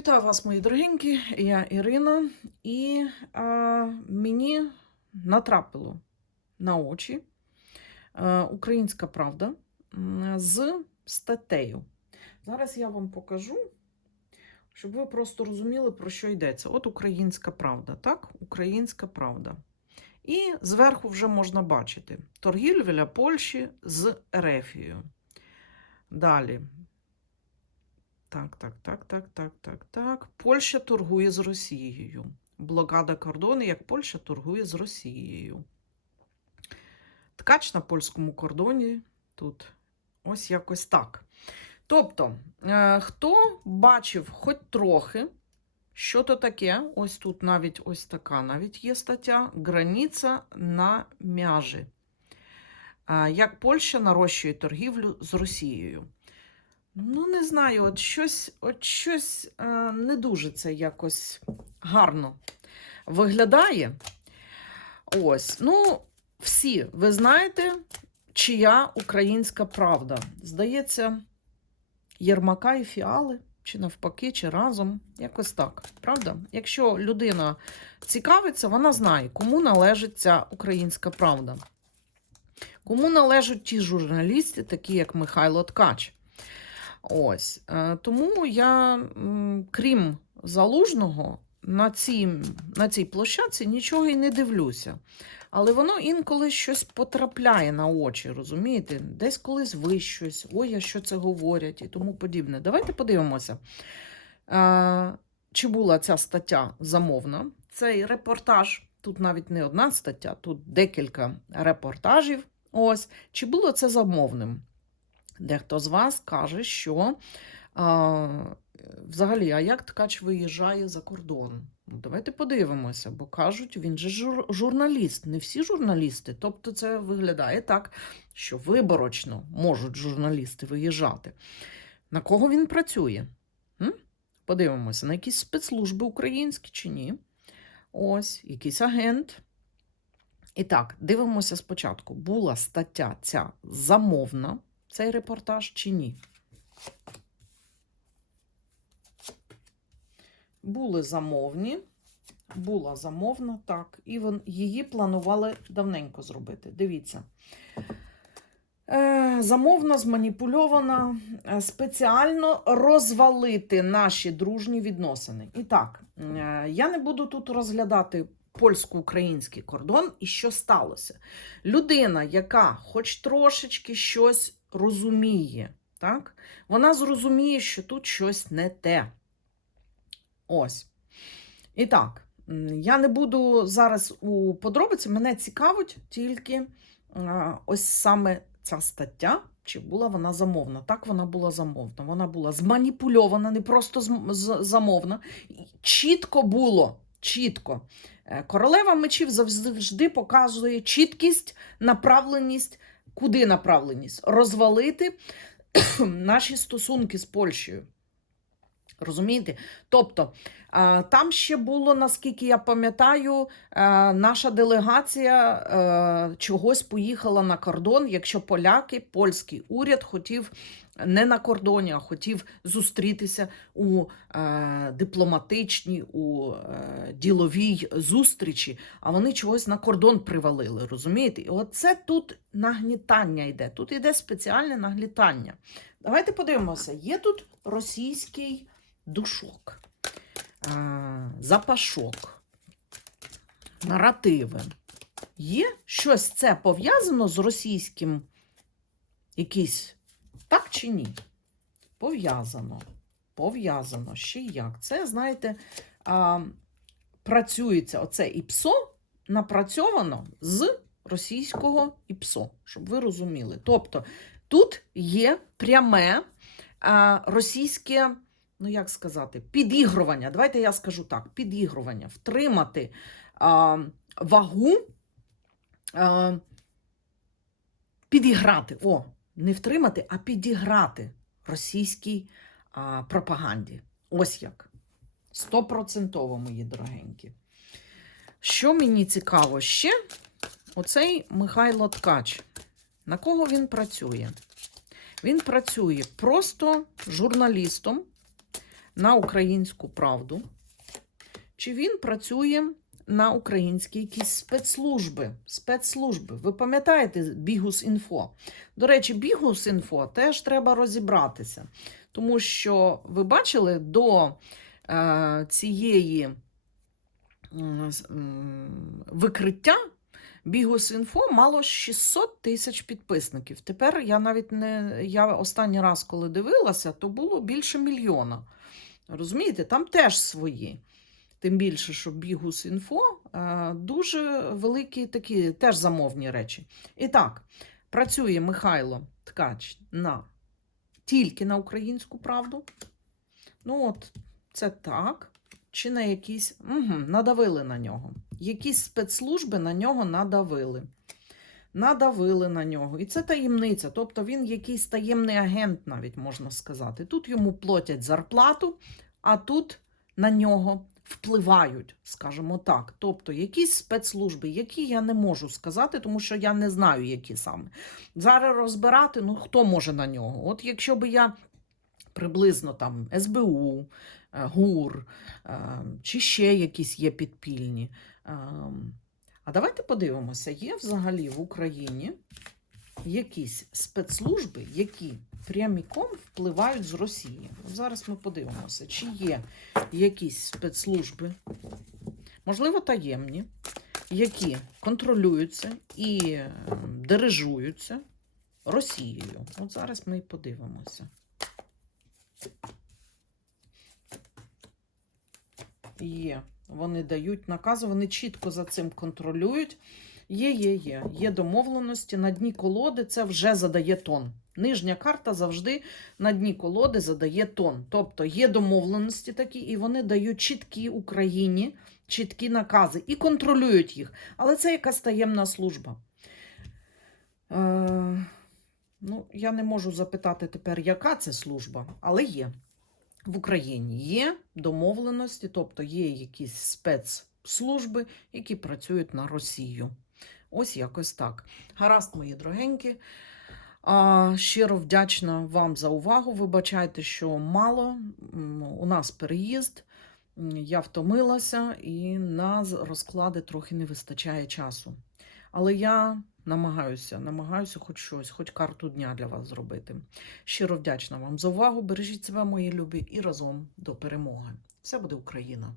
Вітаю вас, мої дорогенькі. Я Ірина, і а, мені натрапило на очі а, Українська правда з статтею. Зараз я вам покажу, щоб ви просто розуміли, про що йдеться. От Українська правда, так? Українська правда. І зверху вже можна бачити торгівля Польщі з Ерефією. Далі. Так, так, так, так, так, так, так. Польща торгує з Росією. Блокада кордону, як Польща торгує з Росією. Ткач на польському кордоні тут ось якось так. Тобто, е, хто бачив хоч трохи, що то таке, ось тут навіть ось така навіть є стаття Границя на мяжі. Е, Як Польща нарощує торгівлю з Росією. Ну, не знаю, от щось, от щось е, не дуже це якось гарно виглядає. Ось, ну, всі, ви знаєте, чия українська правда. Здається, Єрмака і фіали, чи навпаки, чи разом. Якось так. Правда? Якщо людина цікавиться, вона знає, кому належить ця українська правда. Кому належать ті журналісти, такі як Михайло Ткач. Ось. е, Тому я, крім залужного, на цій, на цій площадці нічого і не дивлюся. Але воно інколи щось потрапляє на очі, розумієте? Десь колись ви щось, ой, а що це говорять і тому подібне. Давайте подивимося, е, чи була ця стаття замовна. Цей репортаж, тут навіть не одна стаття, тут декілька репортажів. Ось, чи було це замовним? Дехто з вас каже, що а, взагалі, а як ткач виїжджає за кордон? Ну, давайте подивимося, бо кажуть, він же жур, журналіст. Не всі журналісти. Тобто це виглядає так, що виборочно можуть журналісти виїжджати. На кого він працює? М? Подивимося, на якісь спецслужби українські чи ні. Ось, якийсь агент. І так, дивимося спочатку. Була стаття ця замовна цей репортаж чи ні? Були замовні, була замовна, так, і її планували давненько зробити. Дивіться. Е, замовна, зманіпульована, е, спеціально розвалити наші дружні відносини. І так, е, я не буду тут розглядати польсько-український кордон і що сталося. Людина, яка хоч трошечки щось розуміє, так? вона зрозуміє, що тут щось не те. Ось. І так, я не буду зараз у подробиці, мене цікавить тільки ось саме ця стаття. Чи була вона замовна? Так, вона була замовна. Вона була зманіпульована, не просто замовна. Чітко було. Чітко. Е, Королева мечів завжди показує чіткість, направленість. Куди направленість? Розвалити наші стосунки з Польщею. Розумієте? Тобто, там ще було, наскільки я пам'ятаю, наша делегація е, чогось поїхала на кордон, якщо поляки, польський уряд хотів не на кордоні, а хотів зустрітися у е, дипломатичній, у е, діловій зустрічі, а вони чогось на кордон привалили. Розумієте? І оце тут нагнітання йде. Тут йде спеціальне нагнітання. Давайте подивимося, є тут російський душок, запашок, наративи. Є щось це пов'язано з російським якийсь, так чи ні? Пов'язано. Пов'язано. Ще як. Це, знаєте, працюється оце ІПСО напрацьовано з російського ІПСО, щоб ви розуміли. Тобто тут є пряме російське, ну як сказати, підігрування. Давайте я скажу так: підігрування, втримати а, вагу, а, підіграти. О, не втримати, а підіграти російській а, пропаганді. Ось як. Стопроцентово, мої дорогенькі. Що мені цікаво ще? Оцей Михайло Ткач. На кого він працює? Він працює просто журналістом на українську правду, чи він працює на українські якісь спецслужби. Спецслужби. Ви пам'ятаєте Бігус Інфо? До речі, Бігус Інфо теж треба розібратися. Тому що ви бачили до е, цієї м, викриття Бігус Інфо мало 600 тисяч підписників. Тепер я навіть не я останній раз, коли дивилася, то було більше мільйона. Розумієте, там теж свої. Тим більше, що Бігус Інфо е, дуже великі такі теж замовні речі. І так, працює Михайло Ткач на тільки на українську правду. Ну, от, це так. Чи на якісь. Угу, надавили на нього. Якісь спецслужби на нього надавили. Надавили на нього. І це таємниця. Тобто він якийсь таємний агент, навіть можна сказати. Тут йому платять зарплату, а тут на нього впливають, скажімо так. Тобто якісь спецслужби, які я не можу сказати, тому що я не знаю, які саме. Зараз розбирати, ну хто може на нього? От якщо би я приблизно там СБУ, е, ГУР е, чи ще якісь є підпільні. А давайте подивимося, є взагалі в Україні якісь спецслужби, які пряміком впливають з Росії. От зараз ми подивимося, чи є якісь спецслужби, можливо, таємні, які контролюються і е, дирижуються Росією. От зараз ми і подивимося. Є. Вони дають накази, вони чітко за цим контролюють. Є, є, є. Є домовленості. На дні колоди це вже задає тон. Нижня карта завжди на дні колоди задає тон. Тобто є домовленості такі, і вони дають чіткі Україні, чіткі накази і контролюють їх. Але це якась таємна служба. Е, ну, я не можу запитати тепер, яка це служба, але є. В Україні є домовленості, тобто є якісь спецслужби, які працюють на Росію. Ось якось так. Гаразд, мої дорогенькі. Щиро вдячна вам за увагу. Вибачайте, що мало. У нас переїзд. Я втомилася і на розклади трохи не вистачає часу. Але я намагаюся, намагаюся хоч щось, хоч карту дня для вас зробити. Щиро вдячна вам за увагу. Бережіть себе, мої любі, і разом до перемоги. Все буде Україна!